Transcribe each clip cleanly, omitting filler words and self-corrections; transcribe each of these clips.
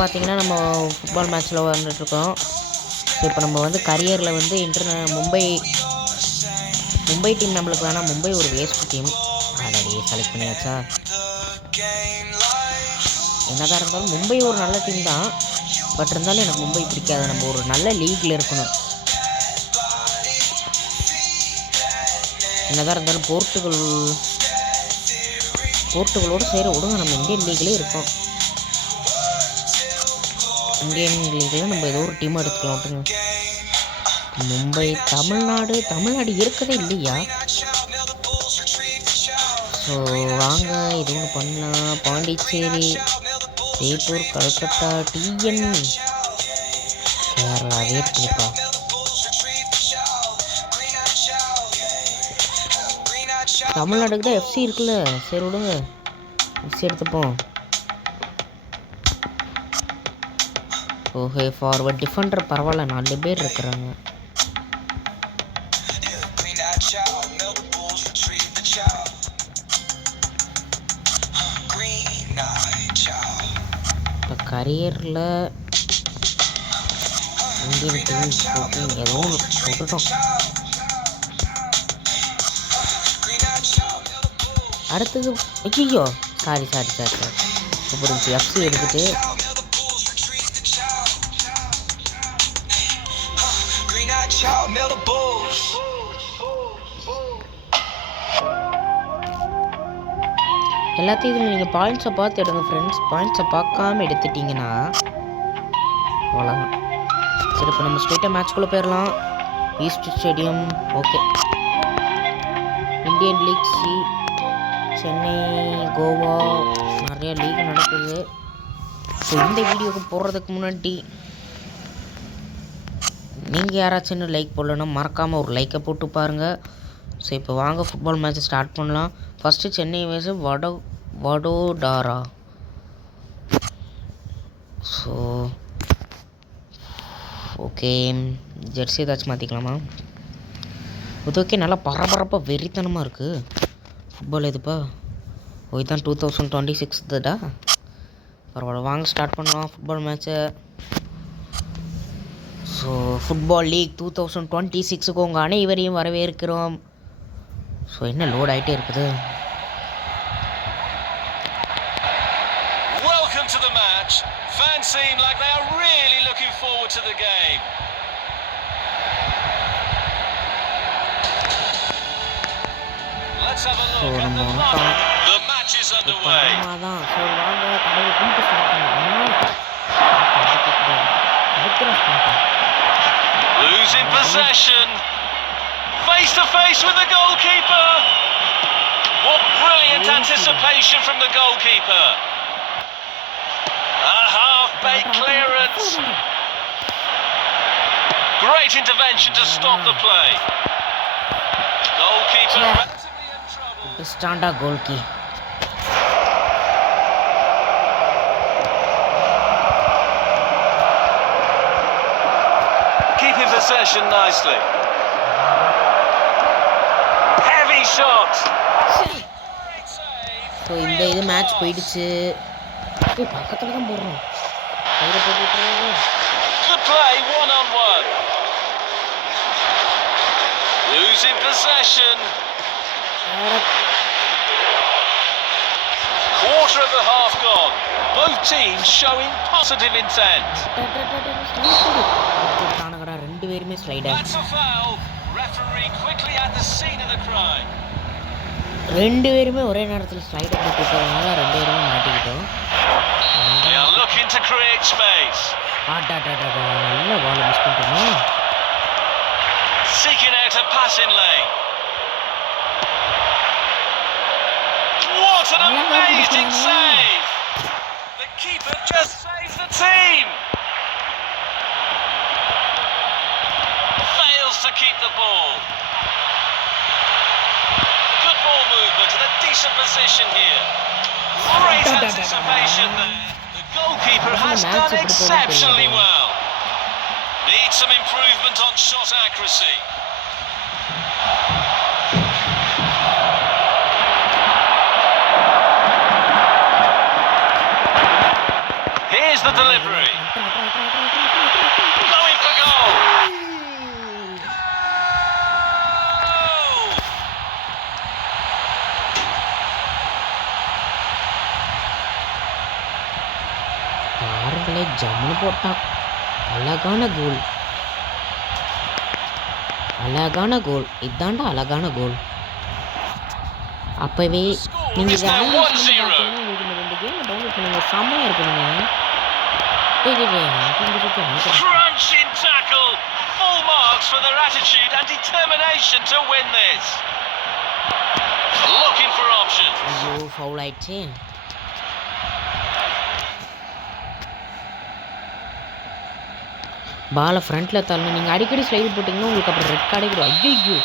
பார்த்திங்கன்னா நம்ம ஃபுட்பால் மேட்ச்சில் வந்துட்டுருக்கோம். ஸோ இப்போ நம்ம வந்து கரியரில் வந்து மும்பை டீம் நம்மளுக்கு வேணாம். மும்பை ஒரு வேஸ்ட் டீம். ஆல்ரெடி செலக்ட் பண்ணியாச்சா? என்னதான் இருந்தாலும் மும்பை ஒரு நல்ல டீம் தான். பட் இருந்தாலும் எனக்கு மும்பை பிடிக்காது. நம்ம ஒரு நல்ல லீக்கில் இருக்கணும். என்னதான் இருந்தாலும் போர்ட்டுகளோடு சேர விடுங்க. நம்ம இந்தியன் லீக்லேயே இருக்கோம். இந்தியன் லீக்கில் நம்ம ஏதோ ஒரு டீம் எடுத்துக்கலாம். மும்பை தமிழ்நாடு இருக்கதே இல்லையா? ஸோ வாங்க இது ஒன்று பண்ணலாம். பாண்டிச்சேரி, ஜெய்ப்பூர், கல்கத்தா, டிஎன், கேரளாவே இருக்குப்பா. தமிழ்நாடுக்கு தான் எஃப்சி இருக்குல்ல. சரி விடுங்க, எஃப்சி எடுத்துப்போம். ஓகே, ஃபார்வர்ட் டிஃபெண்டர் பரவாயில்ல, 4 பேர் இருக்கிறாங்க. இப்போ கரியரில் இந்தியன் டீம் ஏதோ போட்டுட்டோம். அடுத்தது ஐயோ சாரி இப்போ புரிஞ்சு எஃப்சி எடுத்துகிட்டு எல்லாத்தையும் இதில் நீங்கள் பாயிண்ட்ஸை பார்த்து எடுங்க ஃப்ரெண்ட்ஸ். பாயிண்ட்ஸை பார்க்காம எடுத்துட்டிங்கன்னா அவ்வளோதான். சரி, இப்போ நம்ம ஸ்ட்ரெயிட்டாக மேட்ச்குள்ளே போயிடலாம். East stadium. Okay, Indian league சி, சென்னை, கோவா, நிறைய லீக் நடக்குது. ஸோ இந்த வீடியோவுக்கு போடுறதுக்கு முன்னாடி நீங்கள் யாராச்சும் இன்னும் லைக் போடலன்னா மறக்காமல் ஒரு லைக்கை போட்டு பாருங்கள். ஸோ இப்போ வாங்க ஃபுட்பால் மேட்ச்சை ஸ்டார்ட் பண்ணலாம். ஃபஸ்ட்டு சென்னை வயசு வடோடாரா. ஸோ ஓகே, ஜெர்சி ஏதாச்சும் மாற்றிக்கலாமா? இது ஓகே, நல்லா பரபரப்பாக வெறித்தனமாக இருக்குது ஃபுட்பால். எதுப்பா இதுதான் 2026 தான்டா. பரவாயில்ல, வாங்க ஸ்டார்ட் பண்ணலாம் ஃபுட்பால் மேட்ச்சை. ஸோ ஃபுட்பால் லீக் 2026க்கு உங்கள் அனைவரையும் வரவேற்கிறோம். ஸோ என்ன லோட் ஆகிட்டே இருக்குது. Welcome to the match. Fans seem like they are really looking forward to the game. Let's have a look at the match. The match is underway. So வாங்க கடவுளை கும்பிட்டு ஸ்டார்ட் பண்ணலாம். Losing possession. Face to face with the goalkeeper. What brilliant anticipation from the goalkeeper. A half-baked clearance. Great intervention to stop the play. Goalkeeper relatively in trouble. Standa goalkeeper. Keeping possession nicely. Heavy shot. So இந்த மேட்ச் போயிடுச்சு. பக்கத்தில் தான் போடுறோம். Good play, 1-on-1. Losing possession. Quarter of the half gone. Both teams showing positive intent. ரெண்டு பேருமே slider. That's a foul. Referee quickly at the scene of the crime. ரெண்டு பேருமே ஒரே நேரத்தில் ஸ்லைடர் போட்டுட்டதுனால ரெண்டு பேருமே மாட்டிக்கிட்டோம். They are looking to create space. நல்ல பால் மிஸ் பண்ணிட்டோம். Seeking out a passing lane. What an amazing save! The keeper just saves the team. Fails to keep the ball. Good ball movement and a decent position here. Great anticipation there. The goalkeeper has done exceptionally well. Needs some improvement on shot accuracy. Here's the delivery. Going for goal. பாருங்களே ஜம்முன்னு போட்டான். அழகான கோல், அழகான கோல். இதாண்டா அழகான கோல். அப்பவே நீங்க இந்த கேம் டவுன்லோட் பண்ணுங்க, செம்மையா இருக்குங்க. Crunching tackle. Full marks for their attitude and determination to win this. Looking for options. ஐயோ ஃபவுல் ஆயிடுச்சு. பாலை ஃப்ரண்ட்ல தள்ளணும். நீங்கள் அடிக்கடி ஸ்லைடு போட்டிங்கன்னா உங்களுக்கு அப்புறம் ரெட் கார்டே கூட. ஐயோ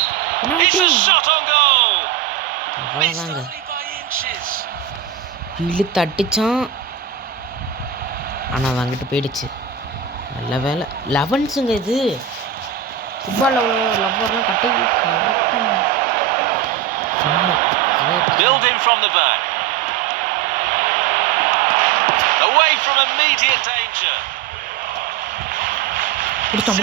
அவ்வளோதாங்க, இழுத்து அடிச்சான். ஆனால் அது அங்கிட்டு போயிடுச்சு. நல்ல வேலை. 11ங்க இது. ஃபுட்பால் லவ்வர்லாம் கட்டி build him from the back. Away from immediate danger. முடிச்சோம்.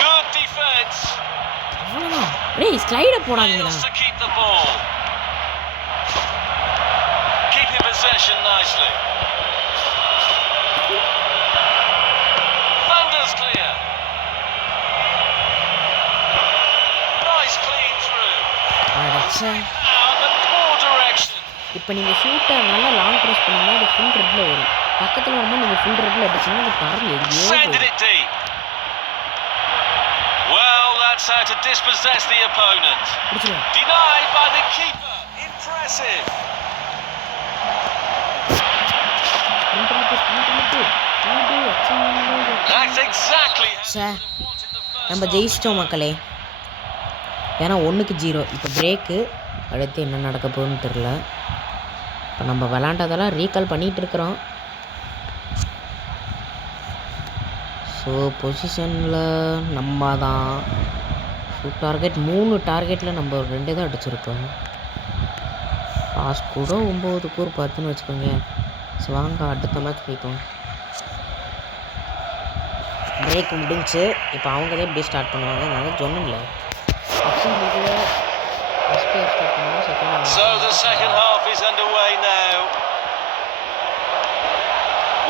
Good defense. அவ்வளோதான். டேய் ஸ்லைடை போடாதீங்களா. To keep the ball. Keeping possession nicely. Thunder's clear. Nice clean through. அடச்சே. The poor direction. இப்போ நீங்கள் ஷூட்டை நல்லா லாங் ப்ரெஸ் பண்ணிங்கன்னா அது ஃபுல் ரெட்டில் வரும். பக்கத்தில் வரும்போது நீங்கள் ஃபுல் ரெட்டில் அடிச்சிங்கன்னா அது பறந்து எங்கேயோ Sending it deep. Well, that's how to dispossess the opponent. Denied by the keeper. Impressive. That's exactly how நம்ம ஜெயிச்சிட்டோம் மக்களே. ஏன்னா 1-0. இப்போ பிரேக்கு. அடுத்து என்ன நடக்க போகுதுன்னு தெரில. இப்போ நம்ம விளாண்டதெல்லாம் ரீகால் பண்ணிகிட்டு இருக்கிறோம். ஸோ பொசிஷனில் நம்ம தான் ஷூட் டார்கெட் 3 டார்கெட்டில் நம்ம 2 தான் அடிச்சிருக்கோம். பாஸ் கூட 9க்கு ஒரு 10ன்னு வச்சுக்கோங்க. ஸோ வாங்க அடுத்த மேட்ச் போய்க்கோங்க. பிரேக் முடிஞ்சு இப்போ அவங்க தான் இப்படி ஸ்டார்ட் பண்ணுவாங்க. நான் சொன்னேன்ல. So the second half is underway now.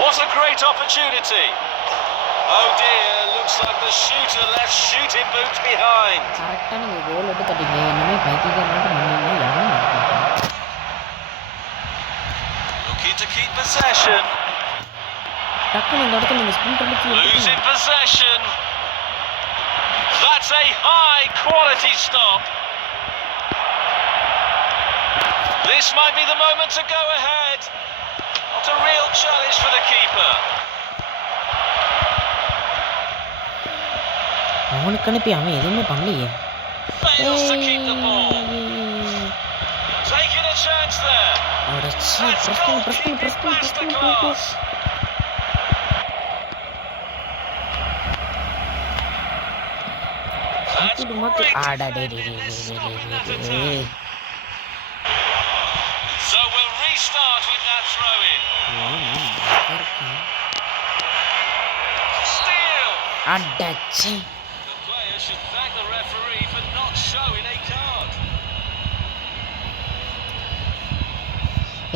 What a great opportunity. Oh dear, looks like the shooter left shooting boots behind. கரெக்டாக நீங்கள் கோல் எடுத்து தட்டிங்க. என்னமே பைத்தியக்காரனாட்டு மண்ணில் யாரும் நடக்க. Looking to keep possession. டக்குனு இந்த இடத்துல நீங்கள் ஸ்பின் பண்ணி Losing possession. That's a high quality stop. This might be the moment to go ahead. Not a real challenge for the keeper. அவனுக்கு அனுப்பி அவன் எதுவுமே பண்ணலையே. Fails to keep the ball. Taking a chance there. That's goalkeeping masterclass. That's great. So we'll restart with that throw-in. Steal. அடச்சே. The player should thank the referee for not showing a card.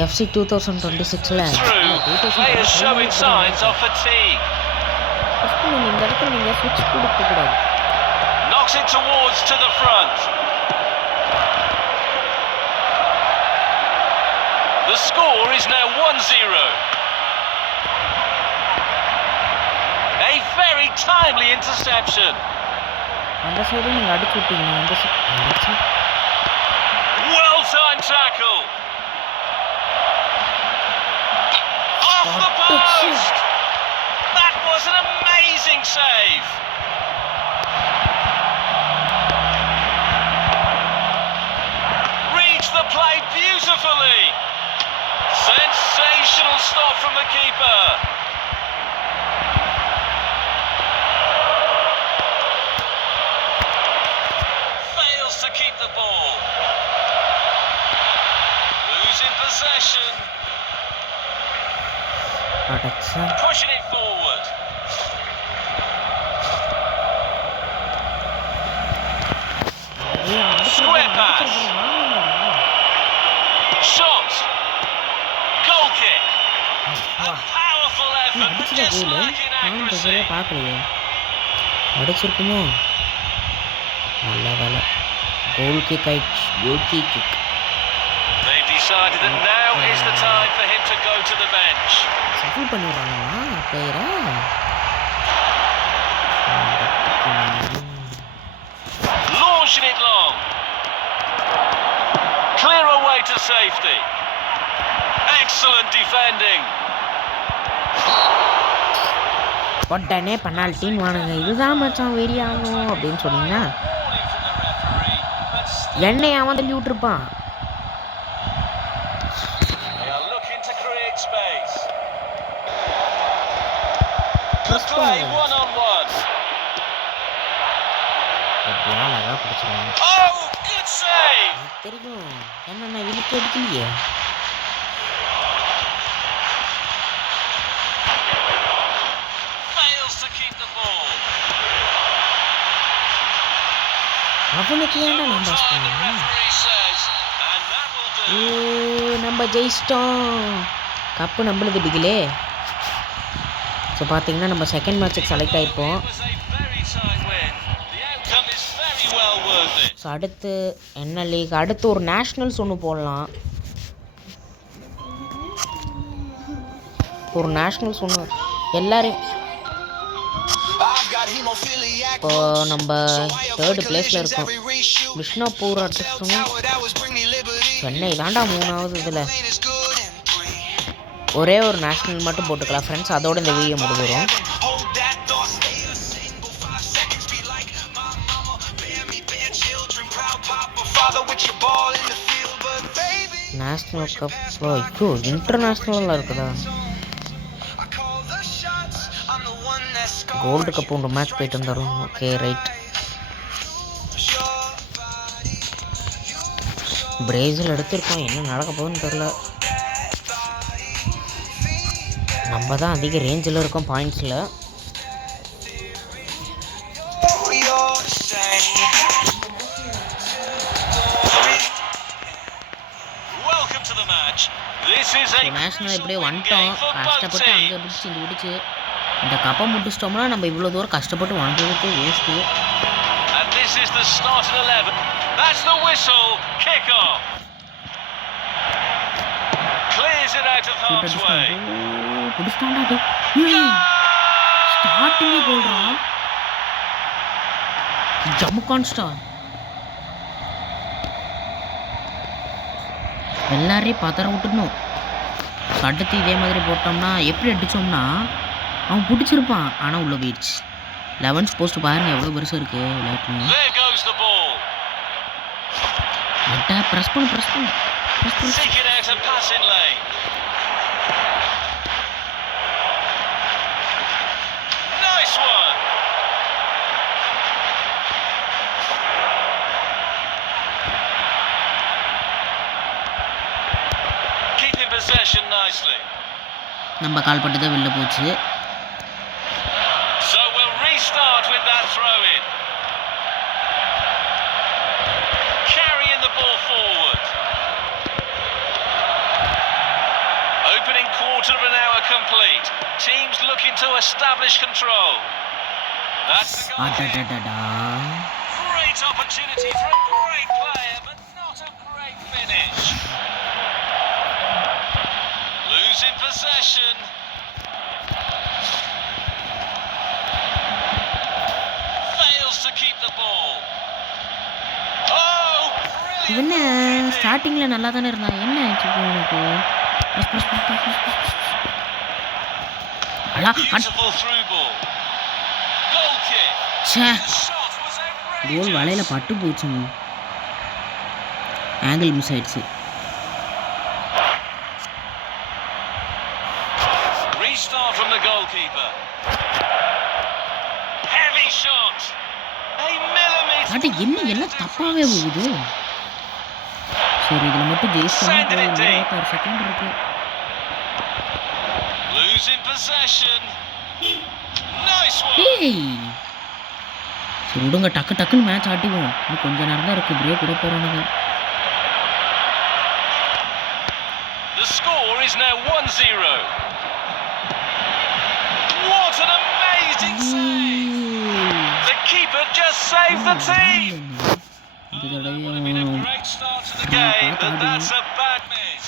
FC 2026ல Players showing signs of fatigue. இந்த இடத்துல நீங்கள் ஸ்விட்ச் கொடுக்கக்கூடாது. Knocks it towards to the front. The score is now 1-0. A very timely interception. அந்த சைடு நீங்கள் அடிச்சு விட்டீங்கன்னா அந்த side. Well-timed tackle. Off the post. That was an amazing save. Reads the play beautifully. Sensational stop from the keeper. Fails to keep the ball. Losing possession. அடச்சா Pushing it forward. Square pass. Shot. Goal kick. A powerful effort, but அடிச்சுட்ட just கோல் lacking நான் accuracy. சரியா பார்க்கலையே அடிச்சிருக்குமோ நல்ல வேலை கோல் கிக் ஆயிடுச்சு கோல் kick They've decided that now is the time for him to go to the bench. சஃபில் பண்ணிடுறாங்களா பிளேயரை Launching it long. Clear away to safety. Excellent defending. உடனே பெனால்ட்டின்னு வானுங்க இதுதான் மச்சான் வெறியாகும் அப்படின்னு சொன்னீங்கன்னா Warning from the referee, but still என்னை அவன் தள்ளி விட்டுருப்பான் they are looking to create space. Good play, one on one. எப்படியா அழகா பிடிச்சிருவாங்க Oh, good save. தெரியும் என்ன நான் இழுத்து அடிக்கலையே Fails to keep the ball. அவனுக்கு ஏன்டா நான் பாஸ் Time, the பண்ணேன் referee says, and that will do. நம்ம ஜெயிச்சிட்டோம் கப்பு நம்மளுது பிகிலே ஸோ பார்த்தீங்கன்னா நம்ம செகண்ட் மேட்ச்சுக்கு செலக்ட் ஆகிருப்போம் It was a very tight win. The outcome is very well worth it. So அடுத்து என்ன லீக் அடுத்து ஒரு நேஷ்னல்ஸ் ஒன்று போடலாம் ஒரு நேஷ்னல்ஸ் ஒன்று எல்லாரையும் இப்போ நம்ம தேர்டு பிளேஸில் இருக்கோம் விஷ்ணுபூர் அடிச்சிட்டோம் சென்னை தாண்டா மூணாவது இதில் ஒரே ஒரு நேஷ்னல் மட்டும் போட்டுக்கலாம் ஃப்ரெண்ட்ஸ் அதோட இந்த வீடியோ முடிஞ்சிடும் நேஷ்னல் கப் ஐயோ இன்டர்நேஷ்னலில் இருக்குதா கோல்டு கப் ஒன்று மேட்ச் போயிட்டு வந்துடும் ஓகே ரைட் பிரேசில் எடுத்திருக்கோம் என்ன நடக்க போகுதுன்னு தெரில நம்ம தான் அதிக ரேஞ்சில் இருக்கோம் பாயிண்ட்ஸில் Welcome to the match. This is a national எப்படியே crucial வந்துட்டோம் game for both கஷ்டப்பட்டு teams. அங்கே பிடிச்சி இங்கே பிடிச்சி இந்த கப்பை முடிச்சிட்டோம்னா நம்ம இவ்வளோ தூரம் கஷ்டப்பட்டு வந்ததுக்கு waste And this is the starting 11. That's the whistle. Kick off. Clears it out of harm's way. பிடிச்சிட்டாண்டா ஸ்டார்டிங்கே கோல்ரா ஜம்முகான் ஸ்டார் எல்லாரையும் பதற விட்டுணும் அடுத்து இதே மாதிரி போட்டோம்னா எப்படி அடித்தோம்னா அவன் பிடிச்சிருப்பான் ஆனால் உள்ளே போயிடுச்சு 11th போஸ்ட் பாருங்க எவ்வளோ பெருசாக இருக்குது விளையாட்டுன்னு There goes the ball. Press பண்ணு Seeking out a passing lane. Nice one. Keeping possession nicely. நம்ம கால் பட்டு தான் வெளில போச்சு So we'll restart with that throw in. Carrying the ball forward. Opening quarter of an hour complete. Teams looking to establish control. That's the goal. அடடடடா Great opportunity for a great player, but not a great finish. Losing possession. Fails to keep the ball. Oh, என்ன brilliant. ஸ்டார்டிங்கில் நல்லா தானே இருந்தான் என்ன ஆச்சு இப்போ உனக்கு அடா Beautiful through ball. Goal kick. ச்சே The shot was கோல் outrageous. வலையில் பட்டு போச்சுங்க ஆங்கிள் மிஸ் ஆயிடுச்சு Restart from the goalkeeper. Heavy shot. A millimetre அட என்ன எல்லாம் தப்பாவே போகுது. சரி இதுல மட்டும் ஜெயிச்சா 26 செகண்ட் இருக்கு. Losing possession. Nice one. ஏய் சரி விடுங்க, டக்குன்னு மேட்ச் ஆட்டிக்குவோம். இன்னும் கொஞ்ச நேரம் தான் இருக்கு, பிரேக் விட போறானுங்க. The score is now 1-0. What an amazing save! The keeper just saved the team. இந்த That would have been a தடவை great start to the game, but that's a bad miss.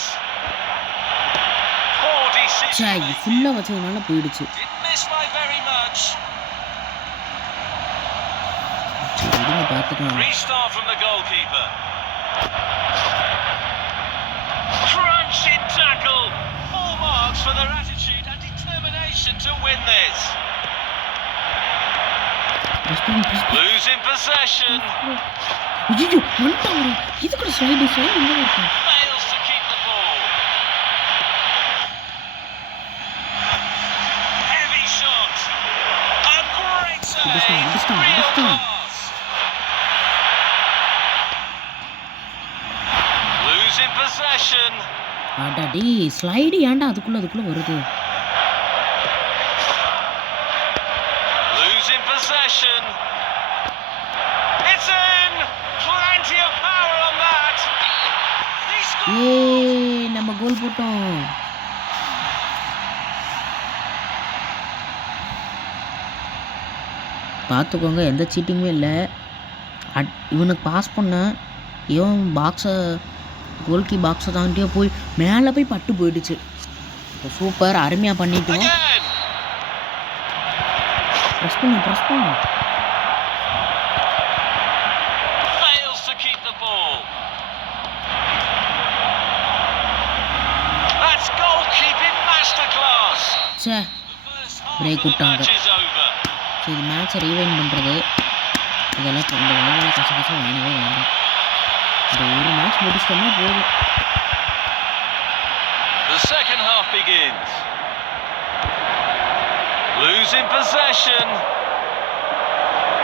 Poor decision. ஃபுல்லா வச்சதுனால போயிடுச்சு. Didn't miss by very much. இதுங்க பார்த்துக்கலாம். Restart from the goalkeeper. Crunching tackle. Full marks for their attitude and determination to win this. Losing possession. ஐயோ வந்துட்டாங்க. இதுக்கு ஸ்லைடு இங்க இருக்கு. Fails to keep the ball. Heavy shot. A great save. Real class. Losing possession. அடடே ஸ்லைடு ஏன்டா அதுக்குள்ள வருது. Losing possession. It's in. Plenty of power on that. He ஏய் நம்ம கோல் போட்டோம். பார்த்துக்கோங்க, எந்த சீட்டிங்குமே இல்லை. இவனுக்கு பாஸ் பண்ண இவன் பாக்ஸை கோல்கி பாக்ஸை தாண்டியே போய் மேலே போய் பட்டு போயிடுச்சு. சூப்பர், அருமையாக பண்ணிட்டோம். again. ப்ரெஸ் பண்ணு. Fails to keep the ball. That's goalkeeping masterclass. Say The first half Break of the விட்டாங்க. match is over. சரி இது மேட்சை ரீவைண்ட் பண்ணுறது இதெல்லாம் இந்த வாழலாம் கசகசம் வேணவே வேண்டாம். இந்த ஒரு மேட்ச் முடிச்சிட்டோம்னா போதும். The second half begins. Losing possession.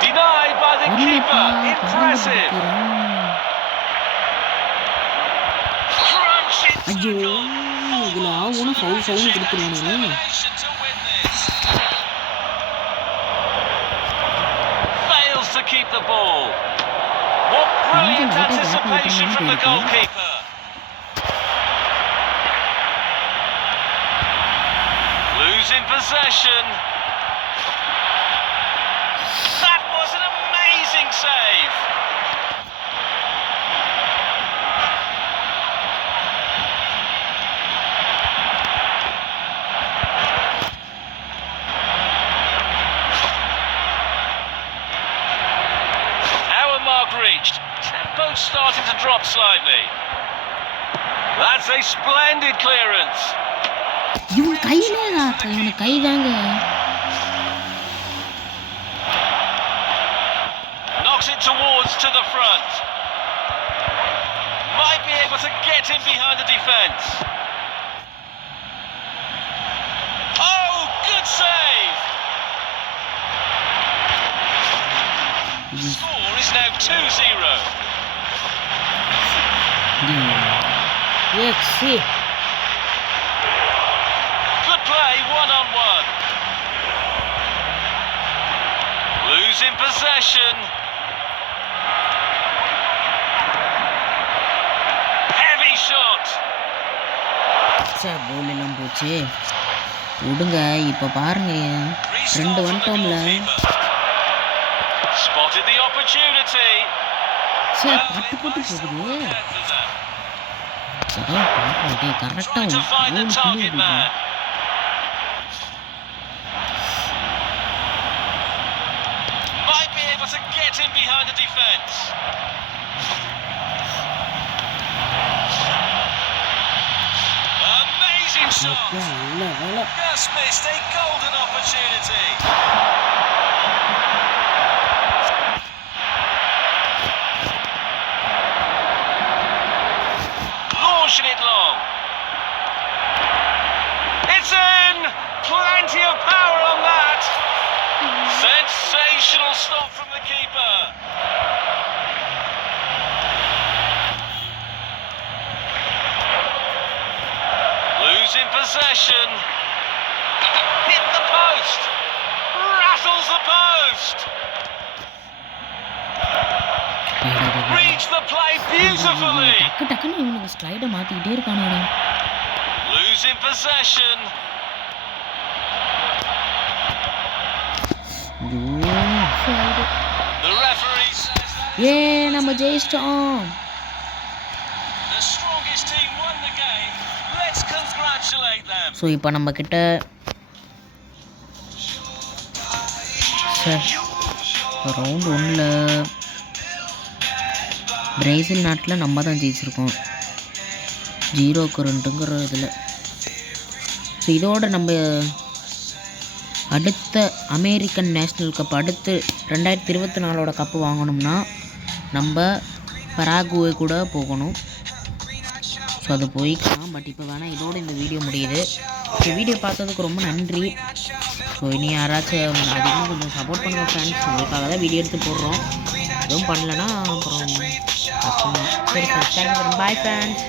Denied by the keeper. Impressive. Crunching ஐயோ tackle. இதில் ஆகும்னா ஃபவுல் கொடுத்துருவானே. Determination to win this. Fails to keep the ball. What brilliant anticipation from the goalkeeper. Losing possession. That was an amazing save. Hour mark reached. Tempo starting to drop slightly. That's a splendid clearance. இவன் கையிலே இவனு கை தாங்க. Knocks it towards to the front. Might be able to get in behind the defence. Oh, good save. The score is now 2-0. Good play, one-on-one. Losing possession. Heavy shot. கோல் எல்லாம் போச்சு. விடுங்க இப்போ பாருங்க, ரெண்டு வந்துட்டோம்ல. Spotted the opportunity. சே பட்டு போகுது. கரெக்டாக Trying to find the target man. Might be able to get in behind the defence. Amazing shot. Just missed a golden opportunity. Launching it long. It's in! Plenty of power on that. Sensational stop from the keeper. possession. Hit the post. Rattles the post. Reads the play beautifully. டக்குன்னு இவனுக்கு ஸ்லைடை மாற்றிக்கிட்டே இருக்கானுடா. Losing possession. The referee says that நம்ம ஜெயிச்சிட்டோம். the strongest team won the game. Let's congratulate them. So இப்போ நம்ம கிட்ட ரவுண்ட் 1ல் பிரேசில் நாட்டில் நம்ம தான் ஜெயிச்சிருக்கோம் 0-2 இதில். ஸோ இதோட நம்ம அடுத்த அமெரிக்கன் நேஷ்னல் கப் அடுத்து 2024 கப்பு வாங்கணும்னா நம்ம பராகுவே கூட போகணும். ஸோ அது போய்க்கலாம். பட் இப்போ வேணால் இதோட இந்த வீடியோ முடியுது. ஸோ வீடியோ பார்த்ததுக்கு ரொம்ப நன்றி. ஸோ இனி யாராச்சும் அதிகமாக கொஞ்சம் சப்போர்ட் பண்ணுங்கள் ஃப்ரெண்ட்ஸ். உங்களுக்காக தான் வீடியோ எடுத்து போடுறோம். எதுவும் பண்ணலன்னா அப்புறம் கஷ்டம். சரி ஃப்ரெண்ட்ஸ், தேங்க்யூ. Bye friends.